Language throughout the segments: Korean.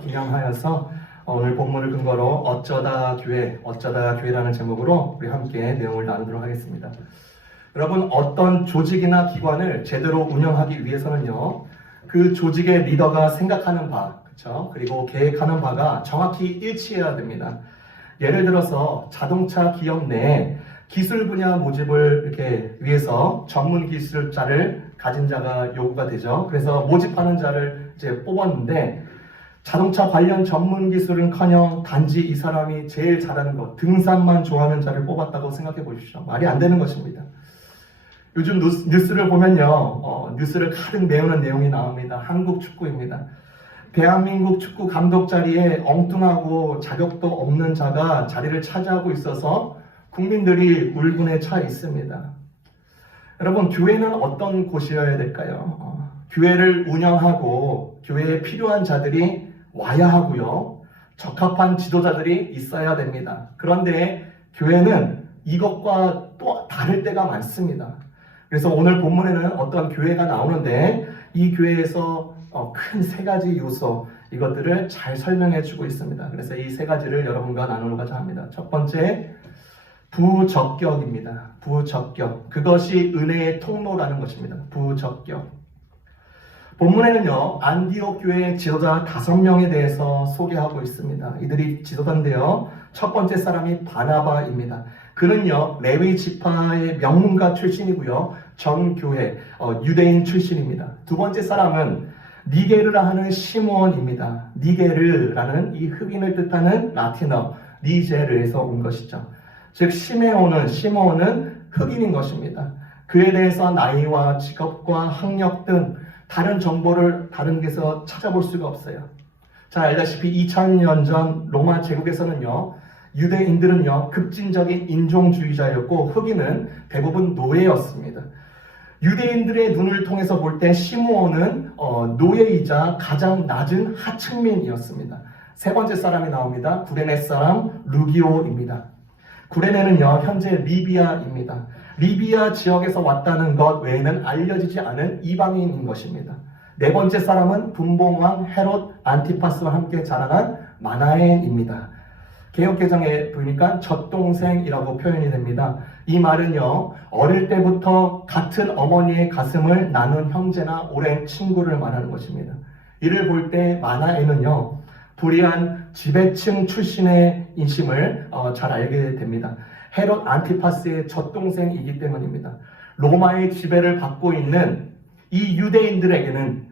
기념하여서 오늘 본문을 근거로 어쩌다 교회라는 제목으로 우리 함께 내용을 나누도록 하겠습니다. 여러분, 어떤 조직이나 기관을 제대로 운영하기 위해서는요, 그 조직의 리더가 생각하는 바, 그렇죠? 그리고 계획하는 바가 정확히 일치해야 됩니다. 예를 들어서 자동차 기업 내에 기술 분야 모집을 이렇게 위해서 전문 기술자를 가진 자가 요구가 되죠. 그래서 모집하는 자를 이제 뽑았는데 자동차 관련 전문 기술은커녕 단지 이 사람이 제일 잘하는 것, 등산만 좋아하는 자를 뽑았다고 생각해 보십시오. 말이 안 되는 것입니다. 요즘 뉴스를 보면요, 뉴스를 가득 메우는 내용이 나옵니다. 한국 축구입니다. 대한민국 축구 감독 자리에 엉뚱하고 자격도 없는 자가 자리를 차지하고 있어서 국민들이 울분에 차 있습니다. 여러분, 교회는 어떤 곳이어야 될까요? 교회를 운영하고 교회에 필요한 자들이 와야 하고요. 적합한 지도자들이 있어야 됩니다. 그런데 교회는 이것과 또 다를 때가 많습니다. 그래서 오늘 본문에는 어떤 교회가 나오는데 이 교회에서 큰 세 가지 요소, 이것들을 잘 설명해 주고 있습니다. 그래서 이 세 가지를 여러분과 나누고자 합니다. 첫 번째, 부적격입니다. 부적격. 그것이 은혜의 통로라는 것입니다. 부적격. 본문에는요, 안디옥 교회의 지도자 5명에 대해서 소개하고 있습니다. 이들이 지도자인데요, 첫 번째 사람이 바나바입니다. 그는요, 레위 지파의 명문가 출신이고요, 전 교회 유대인 출신입니다. 두 번째 사람은 니게르라 하는 시므온입니다. 니게르라는 이 흑인을 뜻하는 라틴어 니제르에서 온 것이죠. 즉 시므온은 흑인인 것입니다. 그에 대해서 나이와 직업과 학력 등 다른 정보를 다른 데서 찾아볼 수가 없어요. 잘 알다시피 2000년 전 로마 제국에서는요, 유대인들은요 급진적인 인종주의자였고 흑인은 대부분 노예였습니다. 유대인들의 눈을 통해서 볼 때 시므온은 노예이자 가장 낮은 하층민이었습니다. 세 번째 사람이 나옵니다. 구레네 사람 루기오입니다. 구레네는요 현재 리비아입니다. 리비아 지역에서 왔다는 것 외에는 알려지지 않은 이방인인 것입니다. 네 번째 사람은 분봉왕 헤롯 안티파스와 함께 자라난 마나엔입니다. 개역개정에 보니까 젖동생이라고 표현이 됩니다. 이 말은요, 어릴 때부터 같은 어머니의 가슴을 나눈 형제나 오랜 친구를 말하는 것입니다. 이를 볼 때 마나엔은요, 불의한 지배층 출신의 인심을 잘 알게 됩니다. 헤롯 안티파스의 젖동생이기 때문입니다. 로마의 지배를 받고 있는 이 유대인들에게는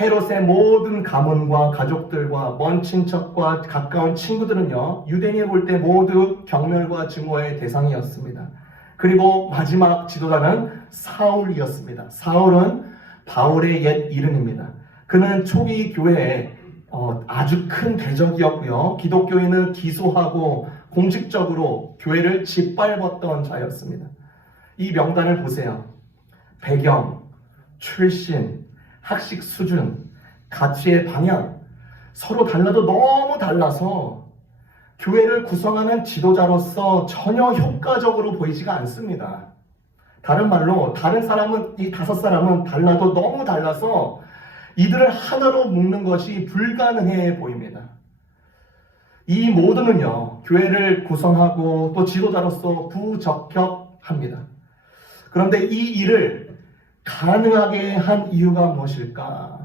헤롯의 모든 가문과 가족들과 먼 친척과 가까운 친구들은요, 유대인이 볼 때 모두 경멸과 증오의 대상이었습니다. 그리고 마지막 지도자는 사울이었습니다. 사울은 바울의 옛 이름입니다. 그는 초기 교회에 아주 큰 대적이었고요. 기독교인을 기소하고 공식적으로 교회를 짓밟았던 자였습니다. 이 명단을 보세요. 배경, 출신, 학식 수준, 가치의 방향, 서로 달라도 너무 달라서 교회를 구성하는 지도자로서 전혀 효과적으로 보이지가 않습니다. 다른 말로 이 5사람은 달라도 너무 달라서 이들을 하나로 묶는 것이 불가능해 보입니다. 이 모두는요, 교회를 구성하고 또 지도자로서 부적격합니다. 그런데 이 일을 가능하게 한 이유가 무엇일까?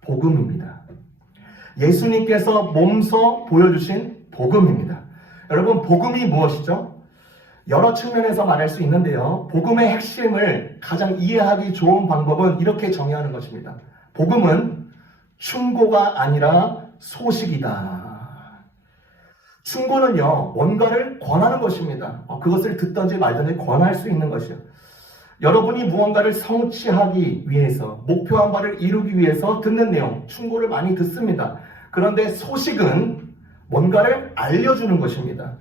복음입니다. 예수님께서 몸소 보여주신 복음입니다. 여러분, 복음이 무엇이죠? 여러 측면에서 말할 수 있는데요, 복음의 핵심을 가장 이해하기 좋은 방법은 이렇게 정의하는 것입니다. 복음은 충고가 아니라 소식이다. 충고는요, 뭔가를 권하는 것입니다. 그것을 듣든지 말든지 권할 수 있는 것이요. 여러분이 무언가를 성취하기 위해서, 목표한 바를 이루기 위해서 듣는 내용, 충고를 많이 듣습니다. 그런데 소식은 뭔가를 알려주는 것입니다.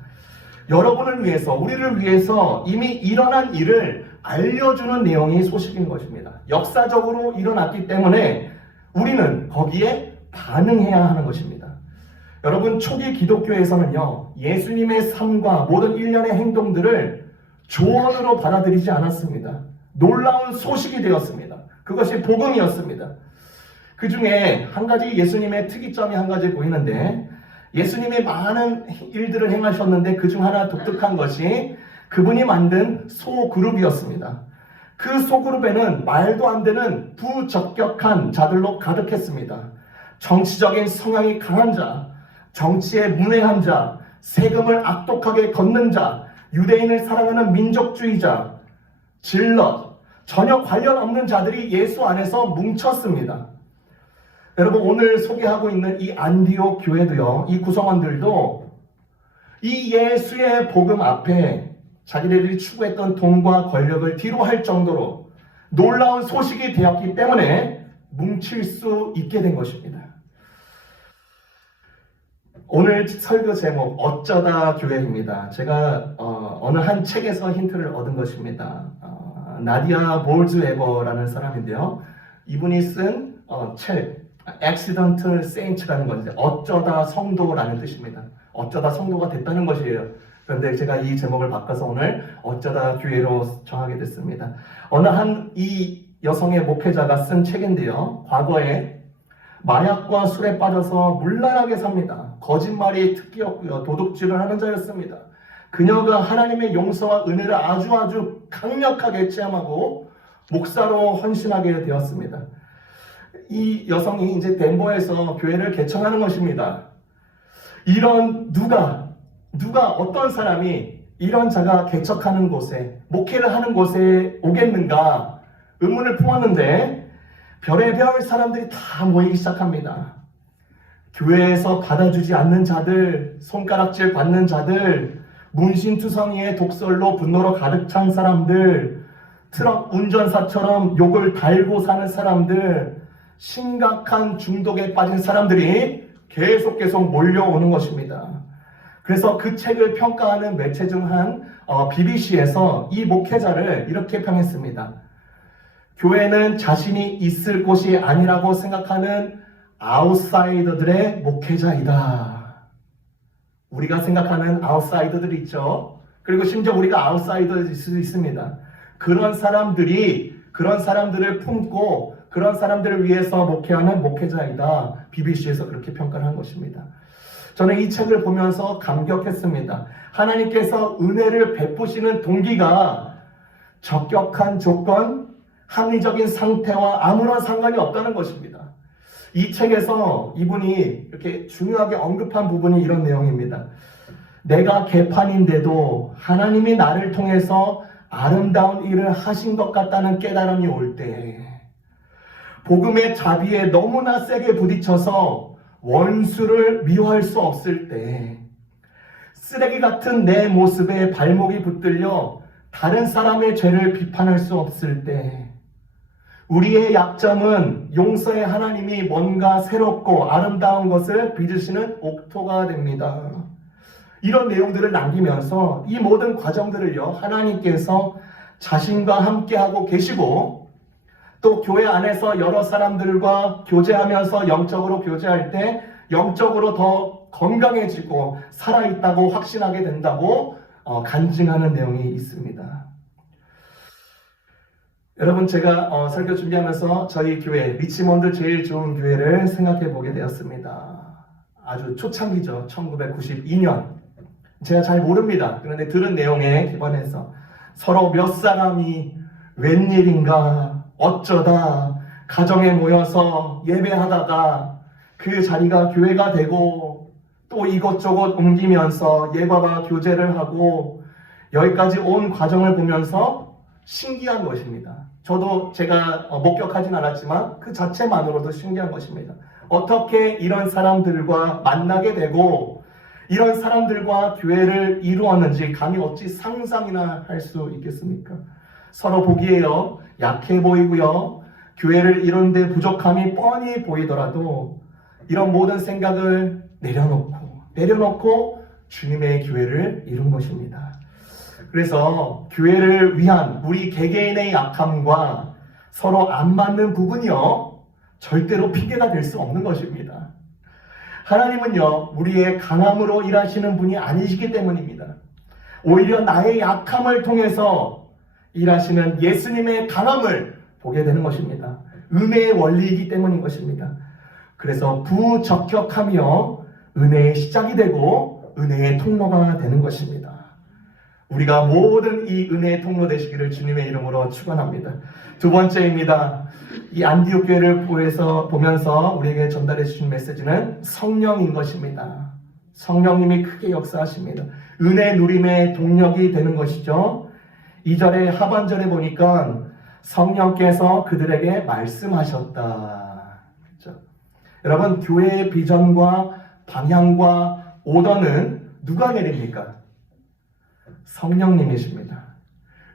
여러분을 위해서, 우리를 위해서 이미 일어난 일을 알려주는 내용이 소식인 것입니다. 역사적으로 일어났기 때문에 우리는 거기에 반응해야 하는 것입니다. 여러분, 초기 기독교에서는요, 예수님의 삶과 모든 일련의 행동들을 조언으로 받아들이지 않았습니다. 놀라운 소식이 되었습니다. 그것이 복음이었습니다. 그 중에 한 가지 예수님의 특이점이 한 가지 보이는데, 예수님이 많은 일들을 행하셨는데 그 중 하나 독특한 것이 그분이 만든 소그룹이었습니다. 그 소그룹에는 말도 안 되는 부적격한 자들로 가득했습니다. 정치적인 성향이 강한 자, 정치에 문외한 자, 세금을 악독하게 걷는 자, 유대인을 사랑하는 민족주의자, 질럿, 전혀 관련 없는 자들이 예수 안에서 뭉쳤습니다. 여러분, 오늘 소개하고 있는 이 안디옥 교회도요, 이 구성원들도 이 예수의 복음 앞에 자기들이 추구했던 돈과 권력을 뒤로 할 정도로 놀라운 소식이 되었기 때문에 뭉칠 수 있게 된 것입니다. 오늘 설교 제목 어쩌다 교회입니다. 제가 어느 한 책에서 힌트를 얻은 것입니다. 나디아 볼즈웨버라는 사람인데요. 이분이 쓴 책 Accidental Saints라는 건데 어쩌다 성도라는 뜻입니다. 어쩌다 성도가 됐다는 것이에요. 그런데 제가 이 제목을 바꿔서 오늘 어쩌다 교회로 정하게 됐습니다. 어느 한 이 여성의 목회자가 쓴 책인데요. 과거에 마약과 술에 빠져서 문란하게 삽니다. 거짓말이 특기였고요. 도둑질을 하는 자였습니다. 그녀가 하나님의 용서와 은혜를 아주 강력하게 체험하고 목사로 헌신하게 되었습니다. 이 여성이 이제 덴버에서 교회를 개척하는 것입니다. 이런 누가 어떤 사람이 이런 자가 개척하는 곳에 목회를 하는 곳에 오겠는가 의문을 품었는데 별의별 사람들이 다 모이기 시작합니다. 교회에서 받아주지 않는 자들, 손가락질 받는 자들, 문신투성이의 독설로 분노로 가득 찬 사람들, 트럭 운전사처럼 욕을 달고 사는 사람들, 심각한 중독에 빠진 사람들이 계속 몰려오는 것입니다. 그래서 그 책을 평가하는 매체 중 한 BBC에서 이 목회자를 이렇게 평했습니다. 교회는 자신이 있을 곳이 아니라고 생각하는 아웃사이더들의 목회자이다. 우리가 생각하는 아웃사이더들 있죠. 그리고 심지어 우리가 아웃사이더일 수도 있습니다. 그런 사람들을 품고 그런 사람들을 위해서 목회하는 목회자이다. BBC에서 그렇게 평가를 한 것입니다. 저는 이 책을 보면서 감격했습니다. 하나님께서 은혜를 베푸시는 동기가 적격한 조건, 합리적인 상태와 아무런 상관이 없다는 것입니다. 이 책에서 이분이 이렇게 중요하게 언급한 부분이 이런 내용입니다. 내가 개판인데도 하나님이 나를 통해서 아름다운 일을 하신 것 같다는 깨달음이 올 때, 복음의 자비에 너무나 세게 부딪혀서 원수를 미워할 수 없을 때, 쓰레기 같은 내 모습에 발목이 붙들려 다른 사람의 죄를 비판할 수 없을 때, 우리의 약점은 용서의 하나님이 뭔가 새롭고 아름다운 것을 빚으시는 옥토가 됩니다. 이런 내용들을 남기면서 이 모든 과정들을요, 하나님께서 자신과 함께하고 계시고, 또 교회 안에서 여러 사람들과 교제하면서 영적으로 교제할 때 영적으로 더 건강해지고 살아있다고 확신하게 된다고 간증하는 내용이 있습니다. 여러분, 제가 설교 준비하면서 저희 교회 리치몬드 제일 좋은 교회를 생각해 보게 되었습니다. 아주 초창기죠. 1992년. 제가 잘 모릅니다. 그런데 들은 내용에 기반해서 서로 몇 사람이 웬일인가 어쩌다 가정에 모여서 예배하다가 그 자리가 교회가 되고 또 이것저것 옮기면서 예배와 교제를 하고 여기까지 온 과정을 보면서 신기한 것입니다. 저도 제가 목격하진 않았지만 그 자체만으로도 신기한 것입니다. 어떻게 이런 사람들과 만나게 되고 이런 사람들과 교회를 이루었는지 감히 어찌 상상이나 할 수 있겠습니까? 서로 보기에요, 약해 보이고요, 교회를 이루는 데 부족함이 뻔히 보이더라도 이런 모든 생각을 내려놓고 주님의 교회를 이룬 것입니다. 그래서 교회를 위한 우리 개개인의 약함과 서로 안 맞는 부분이요, 절대로 핑계가 될 수 없는 것입니다. 하나님은요, 우리의 강함으로 일하시는 분이 아니시기 때문입니다. 오히려 나의 약함을 통해서 일하시는 예수님의 강함을 보게 되는 것입니다. 은혜의 원리이기 때문인 것입니다. 그래서 부적격하며 은혜의 시작이 되고 은혜의 통로가 되는 것입니다. 우리가 모든 이 은혜의 통로 되시기를 주님의 이름으로 축원합니다. 두 번째입니다. 이 안디옥 교회를 보면서 우리에게 전달해 주신 메시지는 성령인 것입니다. 성령님이 크게 역사하십니다. 은혜 누림의 동력이 되는 것이죠. 2절의 하반절에 보니까 성령께서 그들에게 말씀하셨다. 그렇죠? 여러분, 교회의 비전과 방향과 오더는 누가 내립니까? 성령님이십니다.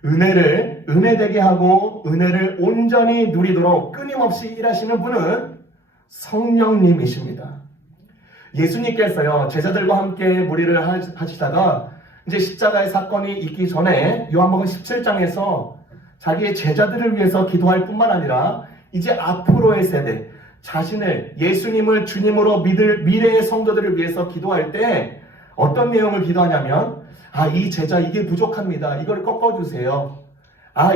은혜를 은혜되게 하고 은혜를 온전히 누리도록 끊임없이 일하시는 분은 성령님이십니다. 예수님께서요, 제자들과 함께 무리를 하시다가 이제 십자가의 사건이 있기 전에 요한복음 17장에서 자기의 제자들을 위해서 기도할 뿐만 아니라 이제 앞으로의 세대, 자신을 예수님을 주님으로 믿을 미래의 성도들을 위해서 기도할 때 어떤 내용을 기도하냐면, 이 제자 이게 부족합니다. 이걸 꺾어주세요.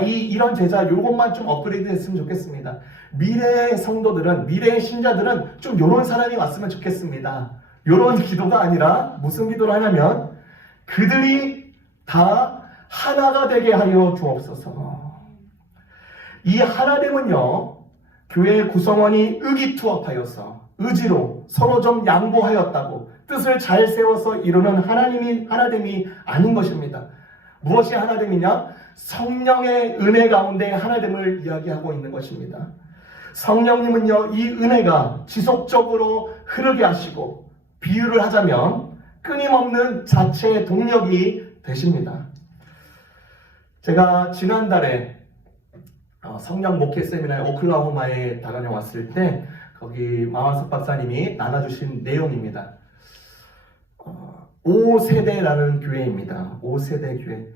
이런 제자 요것만 좀 업그레이드 했으면 좋겠습니다. 미래의 성도들은, 미래의 신자들은 좀 요런 사람이 왔으면 좋겠습니다. 요런 기도가 아니라 무슨 기도를 하냐면, 그들이 다 하나가 되게 하여 주옵소서. 이 하나됨은요, 교회의 구성원이 의기투합하여서 의지로 서로 좀 양보하였다고 뜻을 잘 세워서 이루는 하나됨이 아닌 것입니다. 무엇이 하나됨이냐? 성령의 은혜 가운데 하나됨을 이야기하고 있는 것입니다. 성령님은요, 이 은혜가 지속적으로 흐르게 하시고, 비유를 하자면 끊임없는 자체의 동력이 되십니다. 제가 지난달에 성령 목회 세미나에 오클라호마에 다녀왔을 때 거기 마완석 박사님이 나눠주신 내용입니다. 5세대라는 교회입니다. 5세대 교회.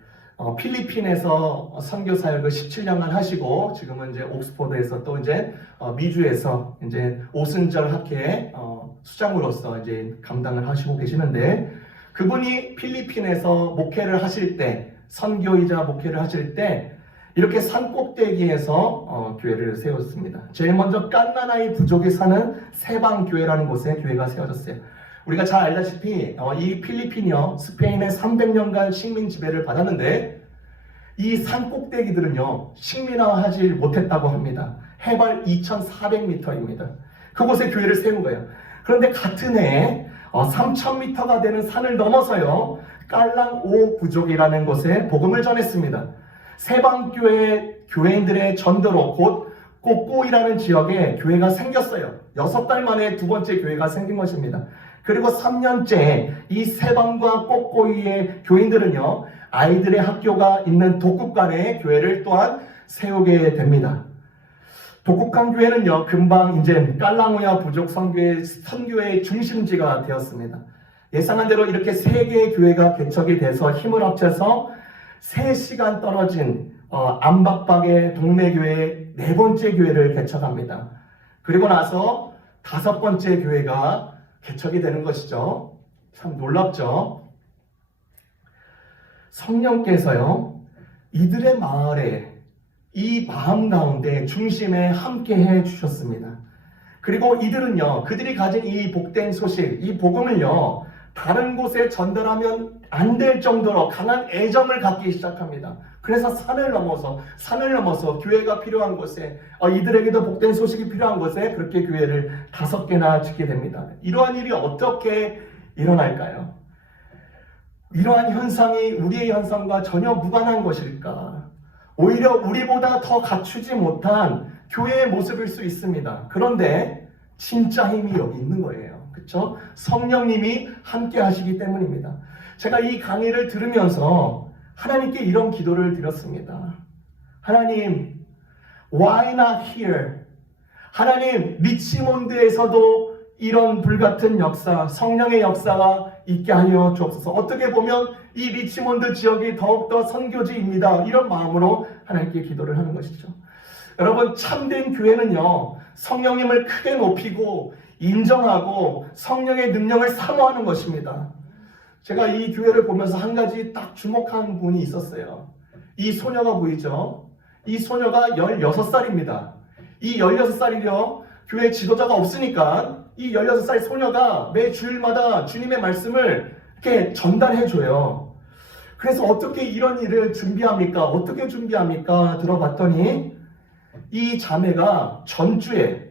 필리핀에서 선교 사역을 17년간 하시고 지금은 이제 옥스퍼드에서 또 이제 미주에서 이제 오순절 학회에 수장으로서 이제 감당을 하시고 계시는데, 그분이 필리핀에서 목회를 하실 때, 선교이자 목회를 하실 때 이렇게 산 꼭대기에서 교회를 세웠습니다. 제일 먼저 깐나나이 부족이 사는 세방교회라는 곳에 교회가 세워졌어요. 우리가 잘 알다시피 이 필리핀이요, 스페인의 300년간 식민 지배를 받았는데 이 산 꼭대기들은요 식민화하지 못했다고 합니다. 해발 2,400m입니다. 그곳에 교회를 세운 거예요. 그런데 같은 해에 3,000m가 되는 산을 넘어서요 깔랑오 부족이라는 곳에 복음을 전했습니다. 세방교회 교회인들의 전도로 곧 꼬꼬이라는 지역에 교회가 생겼어요. 6달 만에 두 번째 교회가 생긴 것입니다. 그리고 3년째 이 세방과 꼬꼬이의 교인들은요, 아이들의 학교가 있는 독국간에 교회를 또한 세우게 됩니다. 독국간 교회는요, 금방 이제 깔랑우야 부족 선교의 중심지가 되었습니다. 예상한 대로 이렇게 3개의 교회가 개척이 돼서 힘을 합쳐서 3시간 떨어진 안박박의 동네 교회의 4번째 교회를 개척합니다. 그리고 나서 5번째 교회가 개척이 되는 것이죠. 참 놀랍죠. 성령께서요, 이들의 마을에 이 마음 가운데 중심에 함께해 주셨습니다. 그리고 이들은요, 그들이 가진 이 복된 소식, 이 복음을요, 다른 곳에 전달하면 안 될 정도로 강한 애정을 갖기 시작합니다. 그래서 산을 넘어서 교회가 필요한 곳에, 이들에게도 복된 소식이 필요한 곳에 그렇게 교회를 5개나 짓게 됩니다. 이러한 일이 어떻게 일어날까요? 이러한 현상이 우리의 현상과 전혀 무관한 것일까? 오히려 우리보다 더 갖추지 못한 교회의 모습일 수 있습니다. 그런데 진짜 힘이 여기 있는 거예요. 그렇죠? 성령님이 함께 하시기 때문입니다. 제가 이 강의를 들으면서 하나님께 이런 기도를 드렸습니다. 하나님, why not here? 하나님, 리치몬드에서도 이런 불같은 역사, 성령의 역사가 있게 하여 주옵소서. 어떻게 보면 이 리치몬드 지역이 더욱더 선교지입니다. 이런 마음으로 하나님께 기도를 하는 것이죠. 여러분, 참된 교회는요, 성령님을 크게 높이고 인정하고 성령의 능력을 사모하는 것입니다. 제가 이 교회를 보면서 한 가지 딱 주목한 분이 있었어요. 이 소녀가 보이죠? 이 소녀가 16살입니다. 이 16살이요. 교회 지도자가 없으니까 이 16살 소녀가 매 주일마다 주님의 말씀을 이렇게 전달해줘요. 그래서 어떻게 이런 일을 준비합니까? 어떻게 준비합니까? 들어봤더니 이 자매가 전주에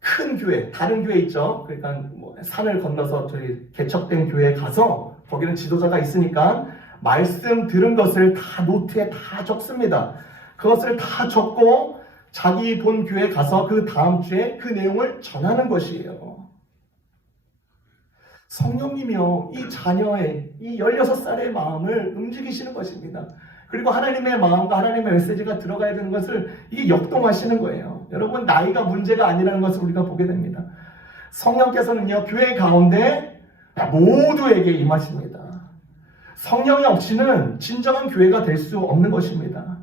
큰 교회, 다른 교회 있죠. 그러니까 뭐 산을 건너서 저희 개척된 교회에 가서 거기는 지도자가 있으니까 말씀 들은 것을 다 노트에 다 적습니다. 그것을 다 적고 자기 본 교회에 가서 그 다음 주에 그 내용을 전하는 것이에요. 성령님이요, 이 자녀의 이 16살의 마음을 움직이시는 것입니다. 그리고 하나님의 마음과 하나님의 메시지가 들어가야 되는 것을 이게 역동하시는 거예요. 여러분, 나이가 문제가 아니라는 것을 우리가 보게 됩니다. 성령께서는요, 교회 가운데 모두에게 임하십니다. 성령이 없이는 진정한 교회가 될 수 없는 것입니다.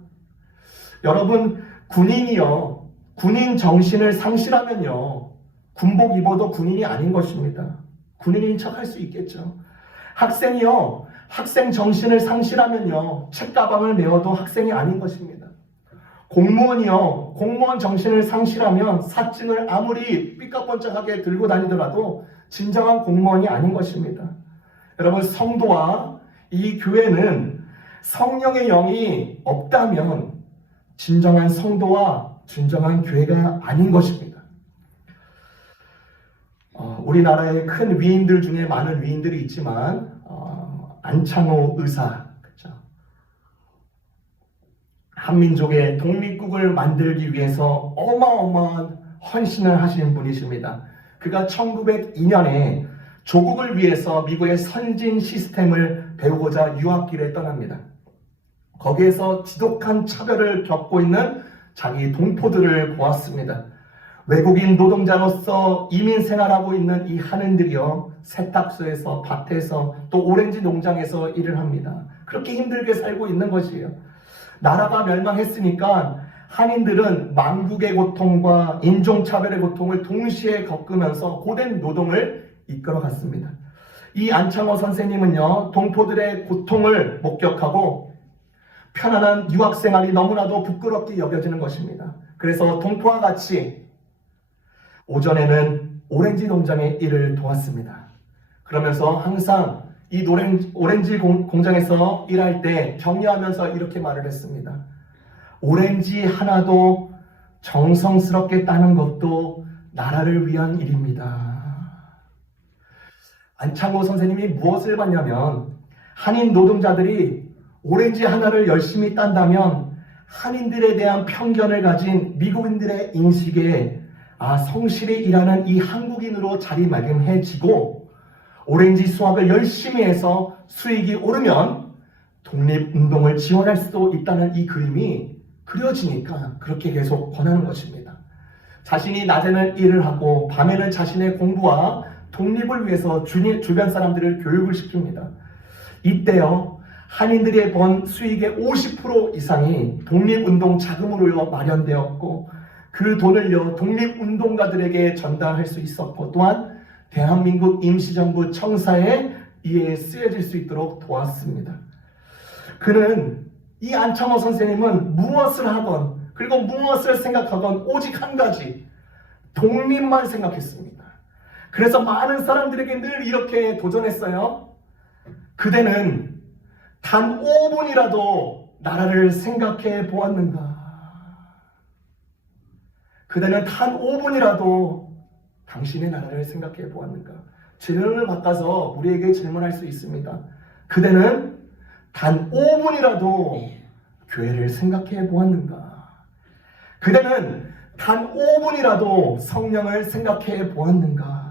여러분, 군인이요, 군인 정신을 상실하면요, 군복 입어도 군인이 아닌 것입니다. 군인인 척 할 수 있겠죠. 학생이요, 학생 정신을 상실하면요, 책가방을 메워도 학생이 아닌 것입니다. 공무원이요, 공무원 정신을 상실하면 사증을 아무리 삐까뻔쩍하게 들고 다니더라도 진정한 공무원이 아닌 것입니다. 여러분, 성도와 이 교회는 성령의 영이 없다면 진정한 성도와 진정한 교회가 아닌 것입니다. 우리나라의 큰 위인들 중에 많은 위인들이 있지만 안창호 의사, 그렇죠? 한민족의 독립국을 만들기 위해서 어마어마한 헌신을 하신 분이십니다. 그가 1902년에 조국을 위해서 미국의 선진 시스템을 배우고자 유학길에 떠납니다. 거기에서 지독한 차별을 겪고 있는 자기 동포들을 보았습니다. 외국인 노동자로서 이민 생활하고 있는 이 한인들이요, 세탁소에서, 밭에서, 또 오렌지 농장에서 일을 합니다. 그렇게 힘들게 살고 있는 것이에요. 나라가 멸망했으니까 한인들은 망국의 고통과 인종차별의 고통을 동시에 겪으면서 고된 노동을 이끌어 갔습니다. 이 안창호 선생님은요, 동포들의 고통을 목격하고 편안한 유학생활이 너무나도 부끄럽게 여겨지는 것입니다. 그래서 동포와 같이 오전에는 오렌지 농장의 일을 도왔습니다. 그러면서 항상 이 오렌지 공장에서 일할 때 격려하면서 이렇게 말을 했습니다. 오렌지 하나도 정성스럽게 따는 것도 나라를 위한 일입니다. 안창호 선생님이 무엇을 봤냐면, 한인 노동자들이 오렌지 하나를 열심히 딴다면 한인들에 대한 편견을 가진 미국인들의 인식에 성실히 일하는 이 한국인으로 자리매김해지고, 오렌지 수확을 열심히 해서 수익이 오르면 독립운동을 지원할 수도 있다는 이 그림이 그려지니까 그렇게 계속 권하는 것입니다. 자신이 낮에는 일을 하고 밤에는 자신의 공부와 독립을 위해서 주변 사람들을 교육을 시킵니다. 이때요, 한인들이 번 수익의 50% 이상이 독립운동 자금으로 마련되었고, 그 돈을요, 독립운동가들에게 전달할 수 있었고, 또한 대한민국 임시정부 청사에 이에 쓰여질 수 있도록 도왔습니다. 그는, 이 안창호 선생님은 무엇을 하건, 그리고 무엇을 생각하건 오직 한 가지, 독립만 생각했습니다. 그래서 많은 사람들에게 늘 이렇게 도전했어요. 그대는 단 5분이라도 나라를 생각해 보았는가? 그대는 단 5분이라도 당신의 나라를 생각해 보았는가? 질문을 바꿔서 우리에게 질문할 수 있습니다. 그대는 단 5분이라도 교회를 생각해 보았는가? 그대는 단 5분이라도 성령을 생각해 보았는가?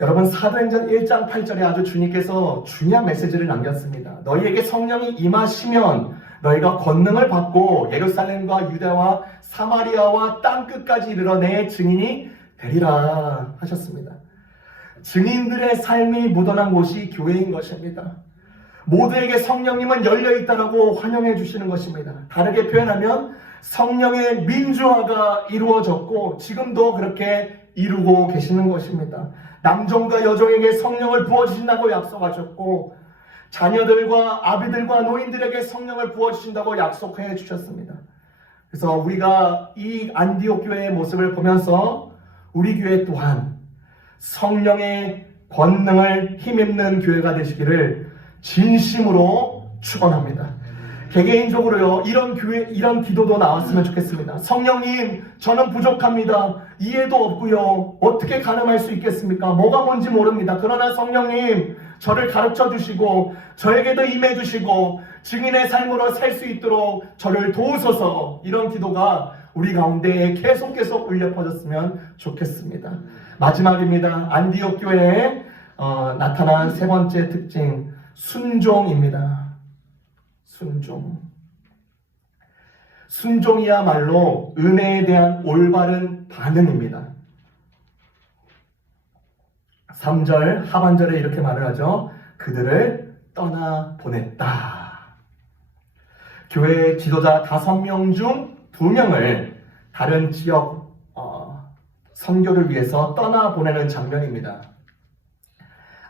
여러분, 사도행전 1장 8절에 아주 주님께서 중요한 메시지를 남겼습니다. 너희에게 성령이 임하시면 너희가 권능을 받고 예루살렘과 유대와 사마리아와 땅끝까지 이르러 내 증인이 되리라 하셨습니다. 증인들의 삶이 묻어난 곳이 교회인 것입니다. 모두에게 성령님은 열려있다라고 환영해 주시는 것입니다. 다르게 표현하면 성령의 민주화가 이루어졌고 지금도 그렇게 이루고 계시는 것입니다. 남종과 여종에게 성령을 부어주신다고 약속하셨고, 자녀들과 아비들과 노인들에게 성령을 부어주신다고 약속해 주셨습니다. 그래서 우리가 이 안디옥 교회의 모습을 보면서 우리 교회 또한 성령의 권능을 힘입는 교회가 되시기를 진심으로 축원합니다. 개개인적으로요, 이런 기도도 나왔으면 좋겠습니다. 성령님, 저는 부족합니다. 이해도 없고요. 어떻게 가늠할 수 있겠습니까? 뭐가 뭔지 모릅니다. 그러나 성령님, 저를 가르쳐 주시고 저에게도 임해 주시고 증인의 삶으로 살 수 있도록 저를 도우소서. 이런 기도가 우리 가운데 계속 울려 퍼졌으면 좋겠습니다. 마지막입니다. 안디옥 교회에 나타난 세 번째 특징, 순종입니다. 순종이야말로 은혜에 대한 올바른 반응입니다. 3절 하반절에 이렇게 말을 하죠. 그들을 떠나 보냈다. 교회 지도자 5명 중 2명을 다른 지역 선교를 위해서 떠나 보내는 장면입니다.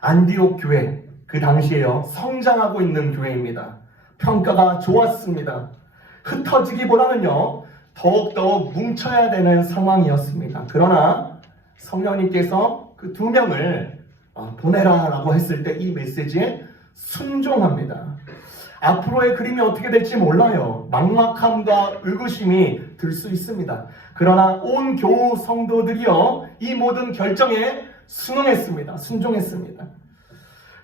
안디옥 교회, 그 당시에요, 성장하고 있는 교회입니다. 평가가 좋았습니다. 흩어지기보다는요, 더욱더욱 뭉쳐야 되는 상황이었습니다. 그러나 성령님께서 그 2명을 보내라 라고 했을 때 이 메시지에 순종합니다. 앞으로의 그림이 어떻게 될지 몰라요. 막막함과 의구심이 들 수 있습니다. 그러나 온 교우 성도들이요, 이 모든 결정에 순종했습니다.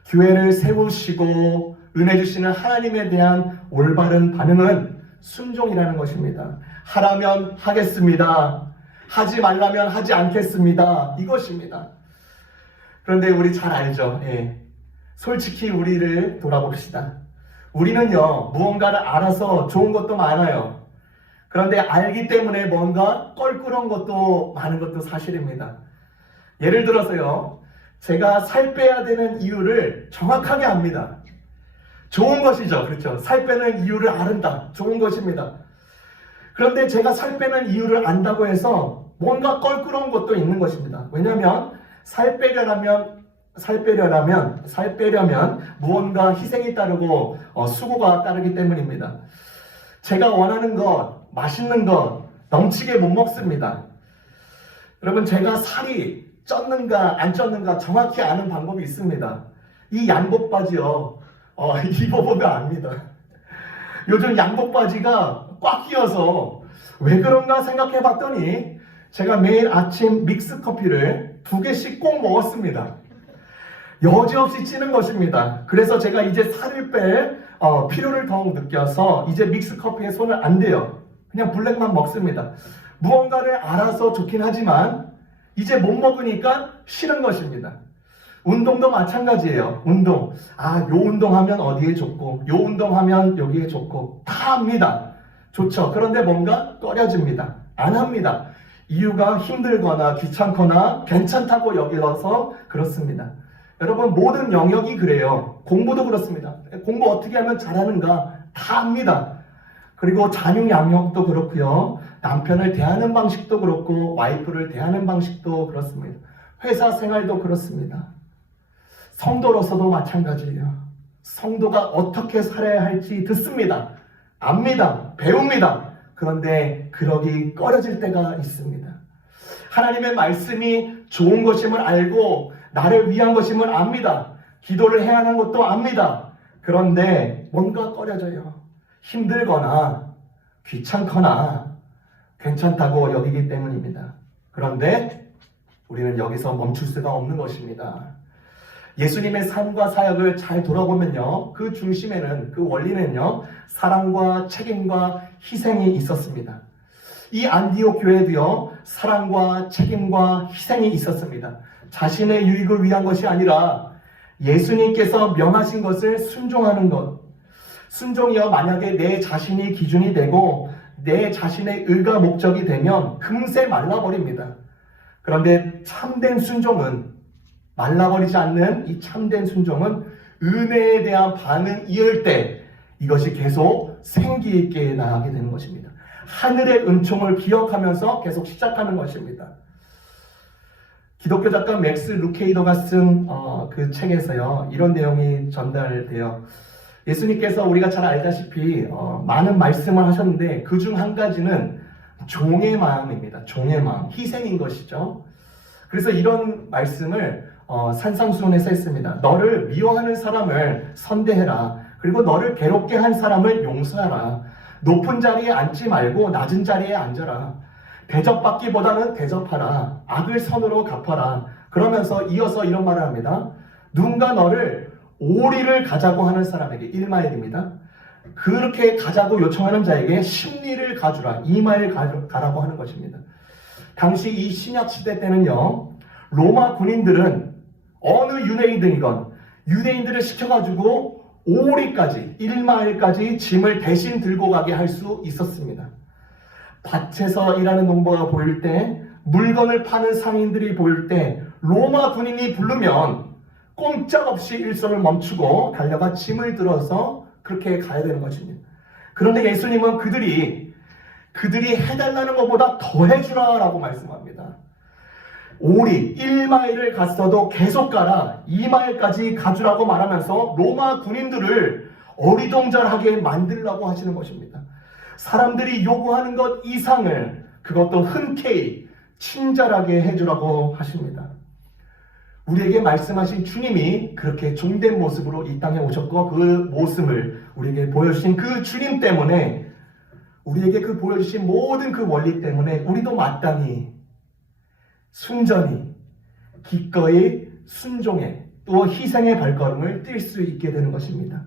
교회를 세우시고 은혜 주시는 하나님에 대한 올바른 반응은 순종이라는 것입니다. 하라면 하겠습니다. 하지 말라면 하지 않겠습니다. 이것입니다. 그런데 우리 잘 알죠? 솔직히 우리를 돌아봅시다. 우리는요, 무언가를 알아서 좋은 것도 많아요. 그런데 알기 때문에 뭔가 껄끄러운 것도 많은 것도 사실입니다. 예를 들어서요, 제가 살 빼야 되는 이유를 정확하게 압니다. 좋은 것이죠. 그렇죠? 살 빼는 이유를 안다. 좋은 것입니다. 그런데 제가 살 빼는 이유를 안다고 해서 뭔가 껄끄러운 것도 있는 것입니다. 왜냐하면 살 빼려면 무언가 희생이 따르고 수고가 따르기 때문입니다. 제가 원하는 것, 맛있는 것 넘치게 못 먹습니다. 여러분, 제가 살이 쪘는가 안 쪘는가 정확히 아는 방법이 있습니다. 이 양복 바지요, 입어보면 압니다. 요즘 양복 바지가 꽉 끼어서 왜 그런가 생각해 봤더니 제가 매일 아침 믹스 커피를 2개씩 꼭 먹었습니다. 여지없이 찌는 것입니다. 그래서 제가 이제 살을 뺄 필요를 더욱 느껴서 이제 믹스 커피에 손을 안 대요. 그냥 블랙만 먹습니다. 무언가를 알아서 좋긴 하지만 이제 못 먹으니까 싫은 것입니다. 운동도 마찬가지예요. 운동. 요 운동하면 어디에 좋고, 요 운동하면 여기에 좋고, 다 합니다. 좋죠. 그런데 뭔가 꺼려집니다. 안 합니다. 이유가 힘들거나 귀찮거나 괜찮다고 여겨서 그렇습니다. 여러분, 모든 영역이 그래요. 공부도 그렇습니다. 공부 어떻게 하면 잘하는가 다 합니다. 그리고 자녀 양육도 그렇고요. 남편을 대하는 방식도 그렇고, 와이프를 대하는 방식도 그렇습니다. 회사 생활도 그렇습니다. 성도로서도 마찬가지예요. 성도가 어떻게 살아야 할지 듣습니다. 압니다. 배웁니다. 그런데 그러기 꺼려질 때가 있습니다. 하나님의 말씀이 좋은 것임을 알고 나를 위한 것임을 압니다. 기도를 해야 하는 것도 압니다. 그런데 뭔가 꺼려져요. 힘들거나 귀찮거나 괜찮다고 여기기 때문입니다. 그런데 우리는 여기서 멈출 수가 없는 것입니다. 예수님의 삶과 사역을 잘 돌아보면요, 그 중심에는, 그 원리는요, 사랑과 책임과 희생이 있었습니다. 이 안디옥 교회도요, 사랑과 책임과 희생이 있었습니다. 자신의 유익을 위한 것이 아니라 예수님께서 명하신 것을 순종하는 것. 순종이요, 만약에 내 자신이 기준이 되고 내 자신의 의가 목적이 되면 금세 말라버립니다. 그런데 참된 순종은, 말라버리지 않는 이 참된 순종은 은혜에 대한 반응이을 때 이것이 계속 생기 있게 나가게 되는 것입니다. 하늘의 은총을 기억하면서 계속 시작하는 것입니다. 기독교 작가 맥스 루케이더가 쓴 그 책에서요, 이런 내용이 전달돼요. 예수님께서 우리가 잘 알다시피 많은 말씀을 하셨는데 그 중 한 가지는 종의 마음입니다. 종의 마음, 희생인 것이죠. 그래서 이런 말씀을 산상수훈에서 했습니다. 너를 미워하는 사람을 선대해라. 그리고 너를 괴롭게 한 사람을 용서하라. 높은 자리에 앉지 말고 낮은 자리에 앉아라. 대접받기보다는 대접하라. 악을 선으로 갚아라. 그러면서 이어서 이런 말을 합니다. 누군가 너를 오리를 가자고 하는 사람에게 1마일입니다. 그렇게 가자고 요청하는 자에게 10리를 가주라. 2마일 가라고 하는 것입니다. 당시 이 신약 시대 때는요, 로마 군인들은 어느 유대인들이건 유대인들을 시켜가지고 5리까지 1마일까지 짐을 대신 들고 가게 할 수 있었습니다. 밭에서 일하는 농부가 보일 때, 물건을 파는 상인들이 보일 때 로마 군인이 부르면 꼼짝없이 일선을 멈추고 달려가 짐을 들어서 그렇게 가야 되는 것입니다. 그런데 예수님은 그들이 해달라는 것보다 더 해주라라고 말씀합니다. 오리 1마일을 갔어도 계속 가라. 2마일까지 가주라고 말하면서 로마 군인들을 어리둥절하게 만들라고 하시는 것입니다. 사람들이 요구하는 것 이상을 그것도 흔쾌히 친절하게 해주라고 하십니다. 우리에게 말씀하신 주님이 그렇게 종된 모습으로 이 땅에 오셨고 그 모습을 우리에게 보여주신 그 주님 때문에 우리에게 그 보여주신 모든 그 원리 때문에 우리도 마땅히 순전히 기꺼이 순종의 또 희생의 발걸음을 뛸 수 있게 되는 것입니다.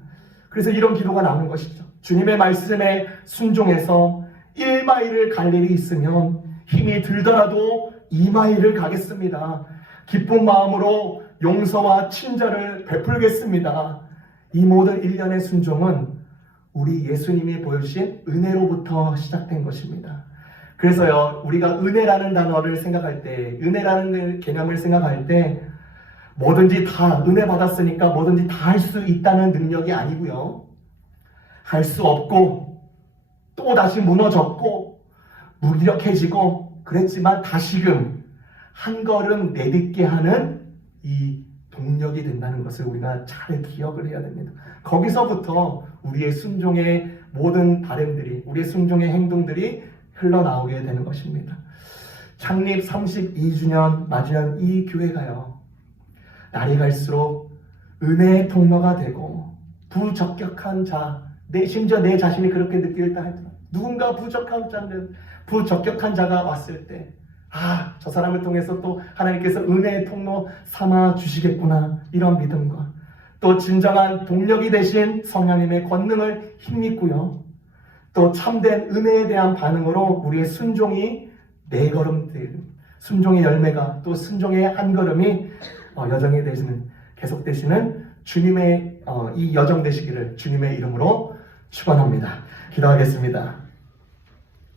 그래서 이런 기도가 나오는 것이죠. 주님의 말씀에 순종해서 1마일을 갈 일이 있으면 힘이 들더라도 2마일을 가겠습니다. 기쁜 마음으로 용서와 친절을 베풀겠습니다. 이 모든 일련의 순종은 우리 예수님이 보여주신 은혜로부터 시작된 것입니다. 그래서요, 우리가 은혜라는 단어를 생각할 때, 은혜라는 개념을 생각할 때 뭐든지 다 은혜 받았으니까 뭐든지 다 할 수 있다는 능력이 아니고요. 할 수 없고 또 다시 무너졌고 무기력해지고 그랬지만 다시금 한 걸음 내딛게 하는 이 동력이 된다는 것을 우리가 잘 기억을 해야 됩니다. 거기서부터 우리의 순종의 모든 바램들이, 우리의 순종의 행동들이 흘러나오게 되는 것입니다. 창립 32주년 맞이한 이 교회가요, 날이 갈수록 은혜의 통로가 되고 부적격한 자, 심지어 내 자신이 그렇게 느낄다 하더라도 누군가 부적격한 자가 왔을 때 저 사람을 통해서 또 하나님께서 은혜의 통로 삼아 주시겠구나, 이런 믿음과 또 진정한 동력이 되신 성령님의 권능을 힘입고요, 또 참된 은혜에 대한 반응으로 우리의 순종이 네 걸음 되는 순종의 열매가 또 순종의 한 걸음이 여정이 되시는, 계속되시는 주님의 이 여정 되시기를 주님의 이름으로 축원합니다. 기도하겠습니다.